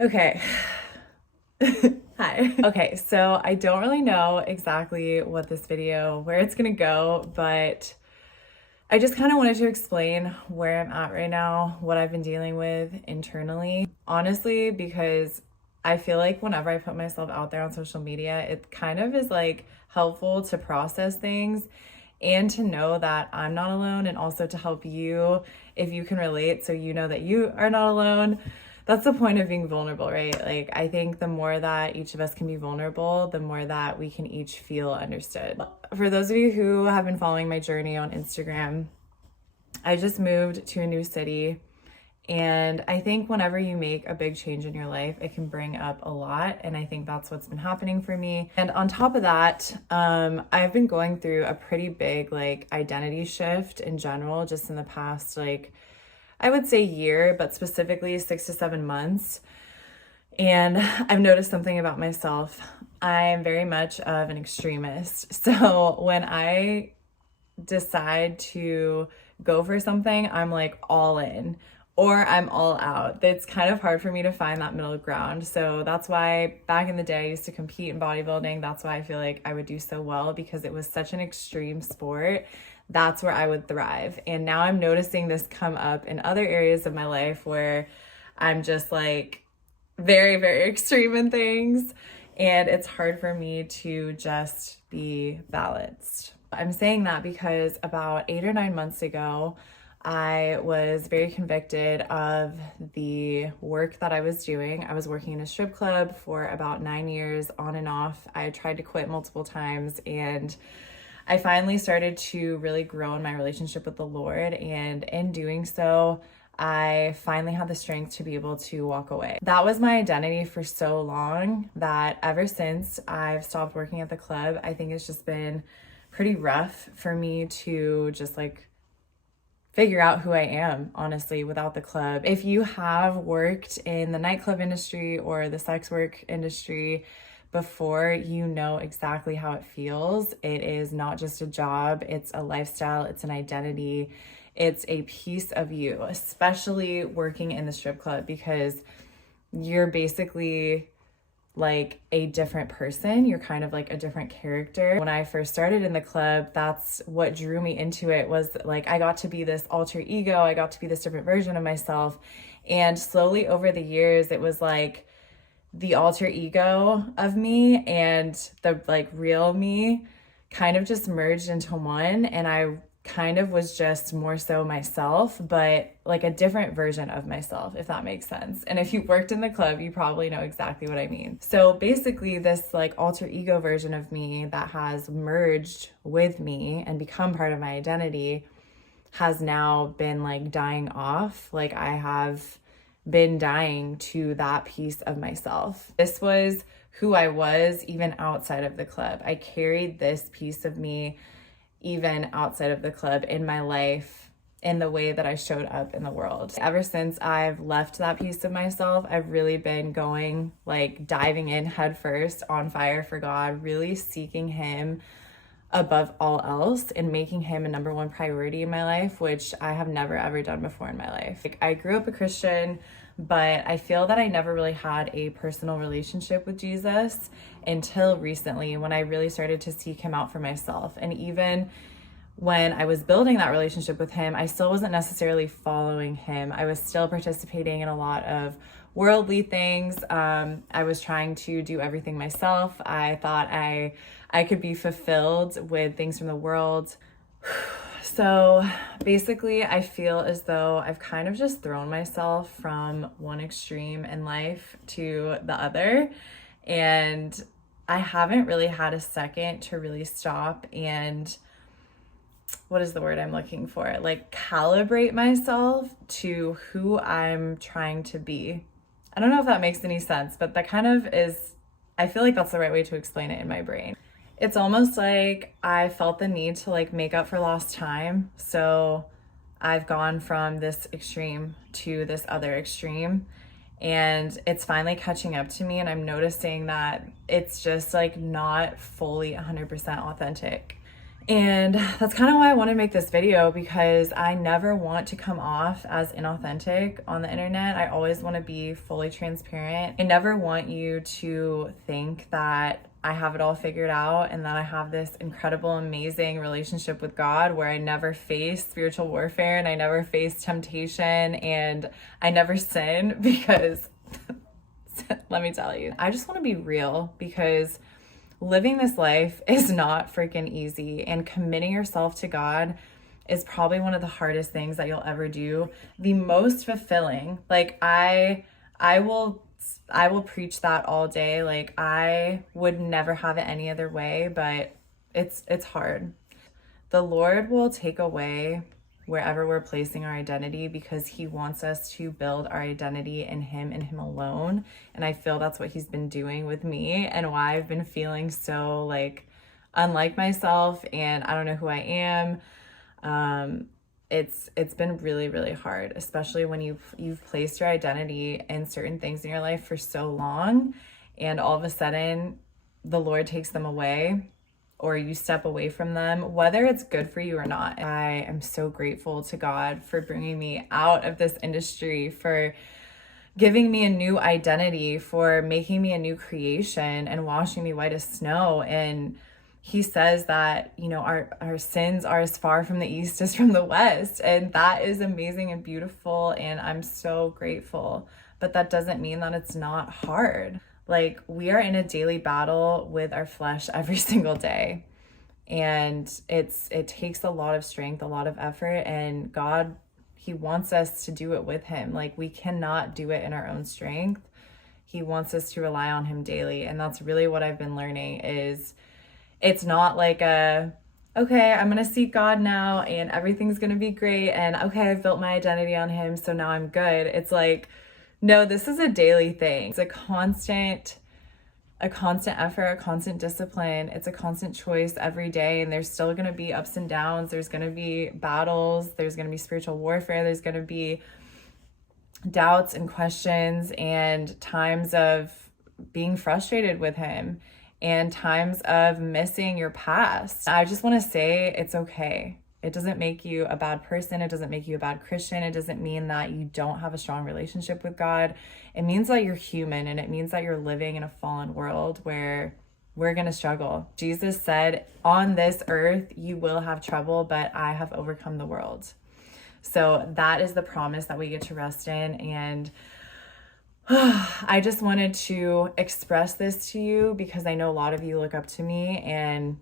Okay. Hi. Okay, so I don't really know exactly where it's gonna go, but I just kind of wanted to explain where I'm at right now, what I've been dealing with internally. Honestly, because I feel like whenever I put myself out there on social media, it kind of is like helpful to process things and to know that I'm not alone, and also to help you if you can relate so you know that you are not alone. That's the point of being vulnerable, right? Like, I think the more that each of us can be vulnerable, the more that we can each feel understood. For those of you who have been following my journey on Instagram, I just moved to a new city. And I think whenever you make a big change in your life, it can bring up a lot. And I think that's what's been happening for me. And on top of that, I've been going through a pretty big like identity shift in general, just in the past, like, I would say year, but specifically 6 to 7 months. And I've noticed something about myself. I'm very much of an extremist. So when I decide to go for something, I'm like all in or I'm all out. It's kind of hard for me to find that middle ground. So that's why back in the day I used to compete in bodybuilding. That's why I feel like I would do so well, because it was such an extreme sport. That's where I would thrive. And now I'm noticing this come up in other areas of my life where I'm just like very, very extreme in things. And it's hard for me to just be balanced. I'm saying that because about 8 or 9 months ago, I was very convicted of the work that I was doing. I was working in a strip club for about 9 years on and off. I tried to quit multiple times, and I finally started to really grow in my relationship with the Lord. And in doing so, I finally had the strength to be able to walk away. That was my identity for so long that ever since I've stopped working at the club, I think it's just been pretty rough for me to just like figure out who I am, honestly, without the club. If you have worked in the nightclub industry or the sex work industry before, you know exactly how it feels. It is not just a job, it's a lifestyle, it's an identity, it's a piece of you, especially working in the strip club, because you're basically like a different person. You're kind of like a different character. When I first started in the club, that's what drew me into it, was like I got to be this alter ego. I got to be this different version of myself. And slowly over the years, it was like the alter ego of me and the like real me kind of just merged into one. And I kind of was just more so myself, but like a different version of myself, if that makes sense. And if you worked in the club, you probably know exactly what I mean. So basically, this like alter ego version of me that has merged with me and become part of my identity has now been like dying off. Like, I have been dying to that piece of myself. This was who I was even outside of the club. I carried this piece of me even outside of the club in my life, in the way that I showed up in the world. Ever since I've left that piece of myself, I've really been going like diving in headfirst, on fire for God, really seeking Him above all else and making Him a number one priority in my life, which I have never ever done before in my life. Like, I grew up a Christian, but I feel that I never really had a personal relationship with Jesus until recently, when I really started to seek Him out for myself. And even when I was building that relationship with Him, I still wasn't necessarily following Him. I was still participating in a lot of worldly things. I was trying to do everything myself. I thought I could be fulfilled with things from the world. So basically, I feel as though I've kind of just thrown myself from one extreme in life to the other. And I haven't really had a second to really stop and, what is the word I'm looking for? Like, calibrate myself to who I'm trying to be. I don't know if that makes any sense, but that kind of is, I feel like that's the right way to explain it in my brain. It's almost like I felt the need to like make up for lost time. So I've gone from this extreme to this other extreme, and it's finally catching up to me. And I'm noticing that it's just like not fully 100% authentic. And that's kind of why I want to make this video, because I never want to come off as inauthentic on the internet. I always want to be fully transparent. I never want you to think that I have it all figured out and that I have this incredible, amazing relationship with God where I never face spiritual warfare and I never face temptation and I never sin, because let me tell you, I just want to be real, because living this life is not freaking easy, and committing yourself to God is probably one of the hardest things that you'll ever do. The most fulfilling. Like I will preach that all day. Like I would never have it any other way, but it's hard. The Lord will take away wherever we're placing our identity, because he wants us to build our identity in him and him alone. And I feel that's what he's been doing with me, and why I've been feeling so like unlike myself and I don't know who I am. It's been really, really hard, especially when you've placed your identity in certain things in your life for so long, and all of a sudden the Lord takes them away, or you step away from them, whether it's good for you or not. I am so grateful to God for bringing me out of this industry, for giving me a new identity, for making me a new creation and washing me white as snow. And he says that, you know, our sins are as far from the east as from the west. And that is amazing and beautiful. And I'm so grateful. But that doesn't mean that it's not hard. Like, we are in a daily battle with our flesh every single day. And it takes a lot of strength, a lot of effort, and God, he wants us to do it with him. Like, we cannot do it in our own strength. He wants us to rely on him daily. And that's really what I've been learning, is it's not like okay, I'm going to seek God now and everything's going to be great. And okay, I've built my identity on him, so now I'm good. It's like, no, this is a daily thing. It's a constant effort, a constant discipline. It's a constant choice every day. And there's still going to be ups and downs. There's going to be battles. There's going to be spiritual warfare. There's going to be doubts and questions and times of being frustrated with him and times of missing your past. I just want to say it's okay. It doesn't make you a bad person. It doesn't make you a bad Christian. It doesn't mean that you don't have a strong relationship with God. It means that you're human, and it means that you're living in a fallen world where we're going to struggle. Jesus said, on this earth, you will have trouble, but I have overcome the world. So that is the promise that we get to rest in. And I just wanted to express this to you, because I know a lot of you look up to me, and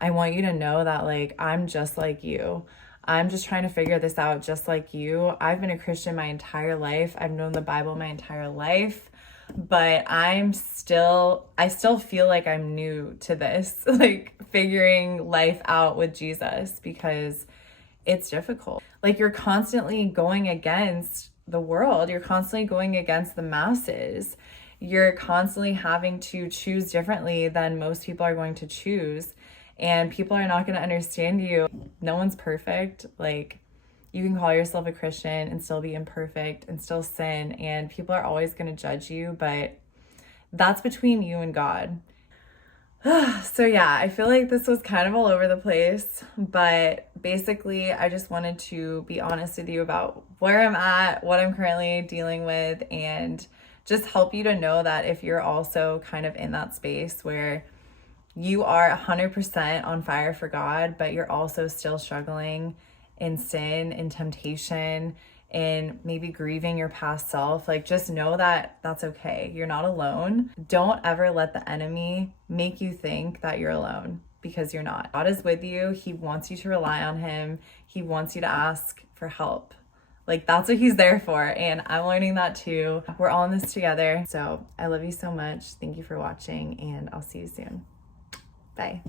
I want you to know that, like, I'm just like you. I'm just trying to figure this out just like you. I've been a Christian my entire life. I've known the Bible my entire life, but I still feel like I'm new to this, like figuring life out with Jesus, because it's difficult. Like, you're constantly going against the world. You're constantly going against the masses. You're constantly having to choose differently than most people are going to choose. And people are not going to understand you. No one's perfect. Like, you can call yourself a Christian and still be imperfect and still sin, and people are always going to judge you, but that's between you and God. So yeah, I feel like this was kind of all over the place, but basically I just wanted to be honest with you about where I'm at, what I'm currently dealing with, and just help you to know that if you're also kind of in that space where you are 100% on fire for God, but you're also still struggling in sin, in temptation, in maybe grieving your past self, like, just know that that's okay. You're not alone. Don't ever let the enemy make you think that you're alone, because you're not. God is with you. He wants you to rely on him. He wants you to ask for help. Like, that's what he's there for. And I'm learning that too. We're all in this together. So I love you so much. Thank you for watching, and I'll see you soon. Bye.